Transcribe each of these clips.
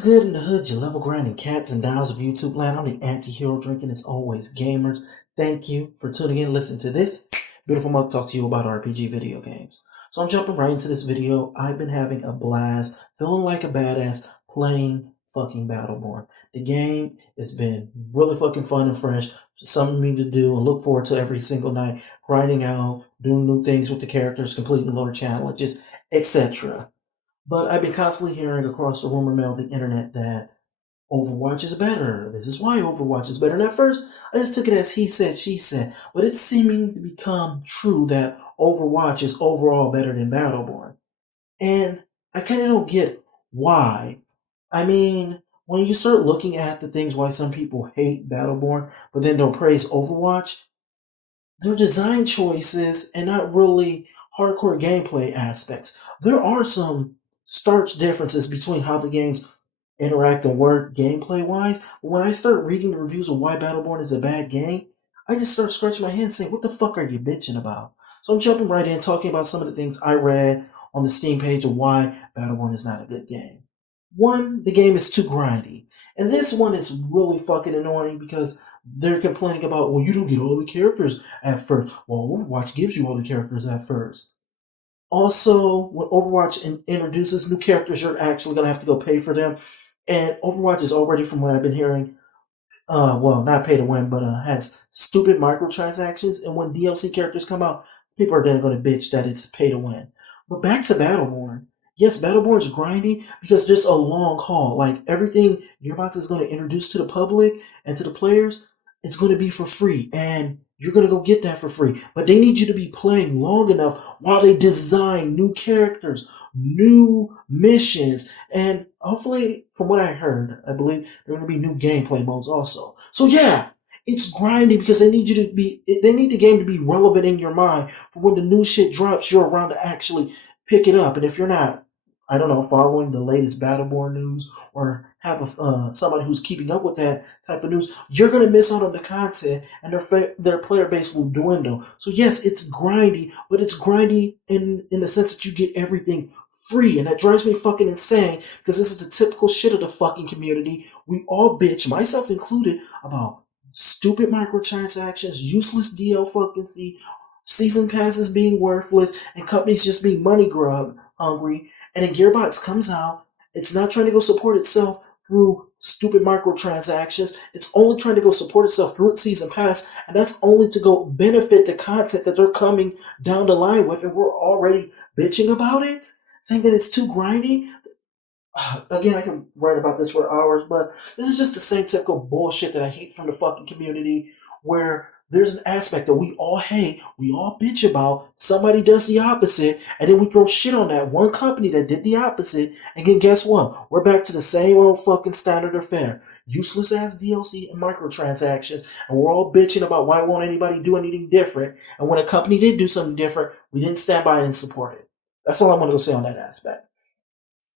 What's good in the hood? You level grinding cats and dolls of YouTube land. I'm the anti-hero drinking as always gamers. Thank you for tuning in, listening to this beautiful mug talk to you about RPG video games. So I'm jumping right into this video. I've been having a blast, feeling like a badass, playing fucking Battleborn. The game has been really fucking fun and fresh, something for me to do and look forward to every single night, grinding out, doing new things with the characters, completing lore challenges, etc. But I've been constantly hearing across the rumor mill, the internet, that Overwatch is better. This is why Overwatch is better. And at first, I just took it as he said, she said. But it's seeming to become true that Overwatch is overall better than Battleborn. And I kind of don't get why. I mean, when you start looking at the things why some people hate Battleborn, but then don't praise Overwatch, they're design choices and not really hardcore gameplay aspects. There are some stark differences between how the games interact and work gameplay wise. But when I start reading the reviews of why Battleborn is a bad game, I just start scratching my head saying, what the fuck are you bitching about? So I'm jumping right in talking about some of the things I read on the Steam page of why Battleborn is not a good game. One, the game is too grindy. And this one is really fucking annoying because they're complaining about, well, you don't get all the characters at first. Well, Overwatch gives you all the characters at first. Also, when Overwatch introduces new characters, you're actually going to have to go pay for them. And Overwatch is already, from what I've been hearing, well, not pay to win, but has stupid microtransactions. And when DLC characters come out, people are then going to bitch that it's pay to win. But back to Battleborn. Yes, Battleborn's grindy because just a long haul. Like everything Gearbox is going to introduce to the public and to the players, it's going to be for free, and you're going to go get that for free. But they need you to be playing long enough while they design new characters, new missions, and hopefully, from what I heard, I believe there are going to be new gameplay modes also. So yeah, it's grindy because they need the game to be relevant in your mind for when the new shit drops, you're around to actually pick it up. And if you're not, I don't know, following the latest Battleborn news or have somebody who's keeping up with that type of news, you're going to miss out on the content and their player base will dwindle. So yes, it's grindy, but it's grindy in the sense that you get everything free, and that drives me fucking insane because this is the typical shit of the fucking community. We all bitch, myself included, about stupid microtransactions, useless DL fucking C, season passes being worthless, and companies just being money grub hungry. And then Gearbox comes out, it's not trying to go support itself through stupid microtransactions. It's only trying to go support itself through its season pass, and that's only to go benefit the content that they're coming down the line with, and we're already bitching about it, saying that it's too grindy. Again, I can write about this for hours, but this is just the same typical bullshit that I hate from the fucking community, where there's an aspect that we all hate, we all bitch about, somebody does the opposite, and then we throw shit on that one company that did the opposite, and then guess what? We're back to the same old fucking standard affair. Useless ass DLC and microtransactions, and we're all bitching about why won't anybody do anything different, and when a company did do something different, we didn't stand by it and support it. That's all I'm going to say on that aspect.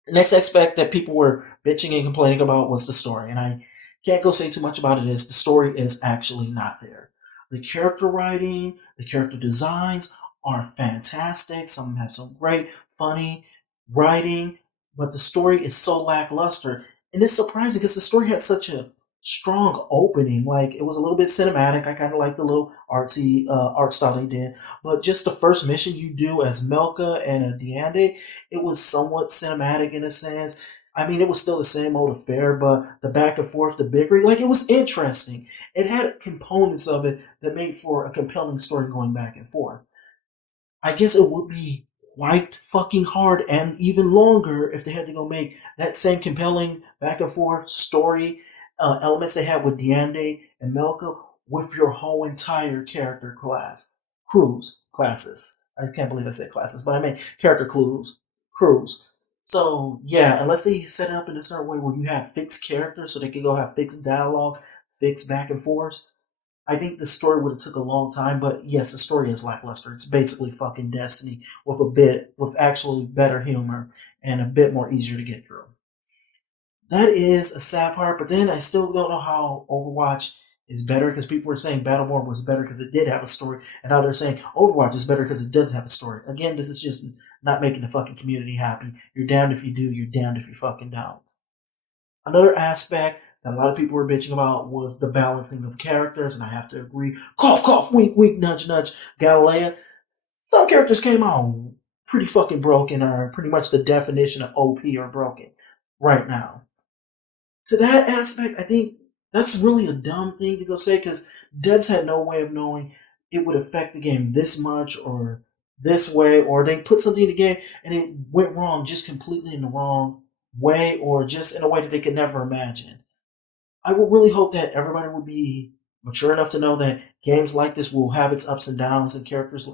The next aspect that people were bitching and complaining about was the story, and I can't go say too much about it. Is the story is actually not there. The character writing, the character designs are fantastic. Some have some great, funny writing, but the story is so lackluster, and it's surprising because the story had such a strong opening. Like it was a little bit cinematic. I kind of like the little artsy art style they did, but just the first mission you do as Melka and Deande, it was somewhat cinematic in a sense. I mean, it was still the same old affair, but the back and forth, the bickering, like it was interesting. It had components of it that made for a compelling story going back and forth. I guess it would be quite fucking hard and even longer if they had to go make that same compelling back and forth story elements they had with Deande and Melka with your whole entire character classes. I can't believe I said classes, but I mean character crews. So yeah, unless they set it up in a certain way where you have fixed characters, so they can go have fixed dialogue, fixed back and forth. I think the story would have took a long time, but yes, the story is lackluster. It's basically fucking Destiny with actually better humor and a bit more easier to get through. That is a sad part, but then I still don't know how Overwatch is better because people were saying Battleborn was better because it did have a story, and now they're saying Overwatch is better because it doesn't have a story. Again, this is just not making the fucking community happy. You're damned if you do, you're damned if you fucking don't. Another aspect that a lot of people were bitching about was the balancing of characters, and I have to agree. Cough, cough, wink, wink, nudge, nudge. Galilea. Some characters came out pretty fucking broken, or pretty much the definition of OP or broken right now. To that aspect, I think that's really a dumb thing to go say because devs had no way of knowing it would affect the game this much or this way, or they put something in the game and it went wrong just completely in the wrong way, or just in a way that they could never imagine. I would really hope that everybody would be mature enough to know that games like this will have its ups and downs, and characters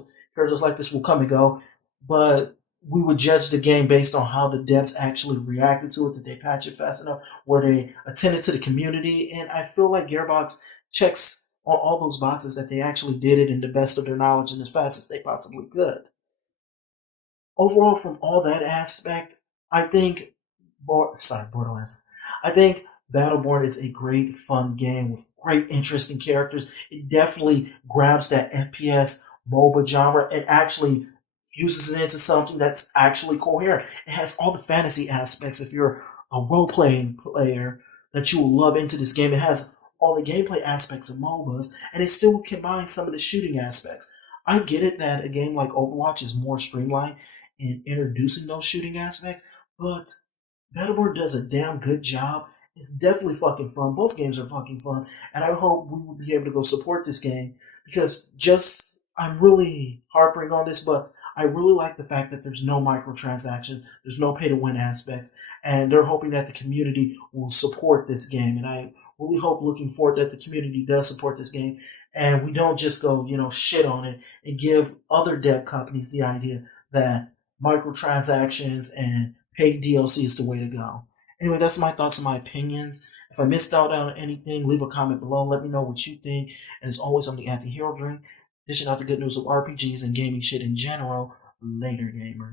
like this will come and go. But we would judge the game based on how the devs actually reacted to it. Did they patch it fast enough? Were they attentive to the community? And I feel like Gearbox checks on all those boxes that they actually did it in the best of their knowledge and as fast as they possibly could. Overall, from all that aspect, I think, Borderlands. I think Battleborn is a great, fun game with great, interesting characters. It definitely grabs that FPS MOBA genre and actually fuses it into something that's actually coherent. It has all the fantasy aspects. If you're a role playing player, that you will love into this game. It has all the gameplay aspects of MOBAs, and it still combines some of the shooting aspects. I get it that a game like Overwatch is more streamlined in introducing those shooting aspects, but Battleborn does a damn good job. It's definitely fucking fun. Both games are fucking fun, and I hope we will be able to go support this game because just I'm really harping on this, but I really like the fact that there's no microtransactions, there's no pay to win aspects, and they're hoping that the community will support this game. And I really hope, looking forward, that the community does support this game, and we don't just go, shit on it and give other dev companies the idea that microtransactions and paid DLC is the way to go. Anyway, that's my thoughts and my opinions. If I missed out on anything, leave a comment below. Let me know what you think. And as always, I'm the Anti Hero Drink, dishing out the good news of RPGs and gaming shit in general. Later, gamers.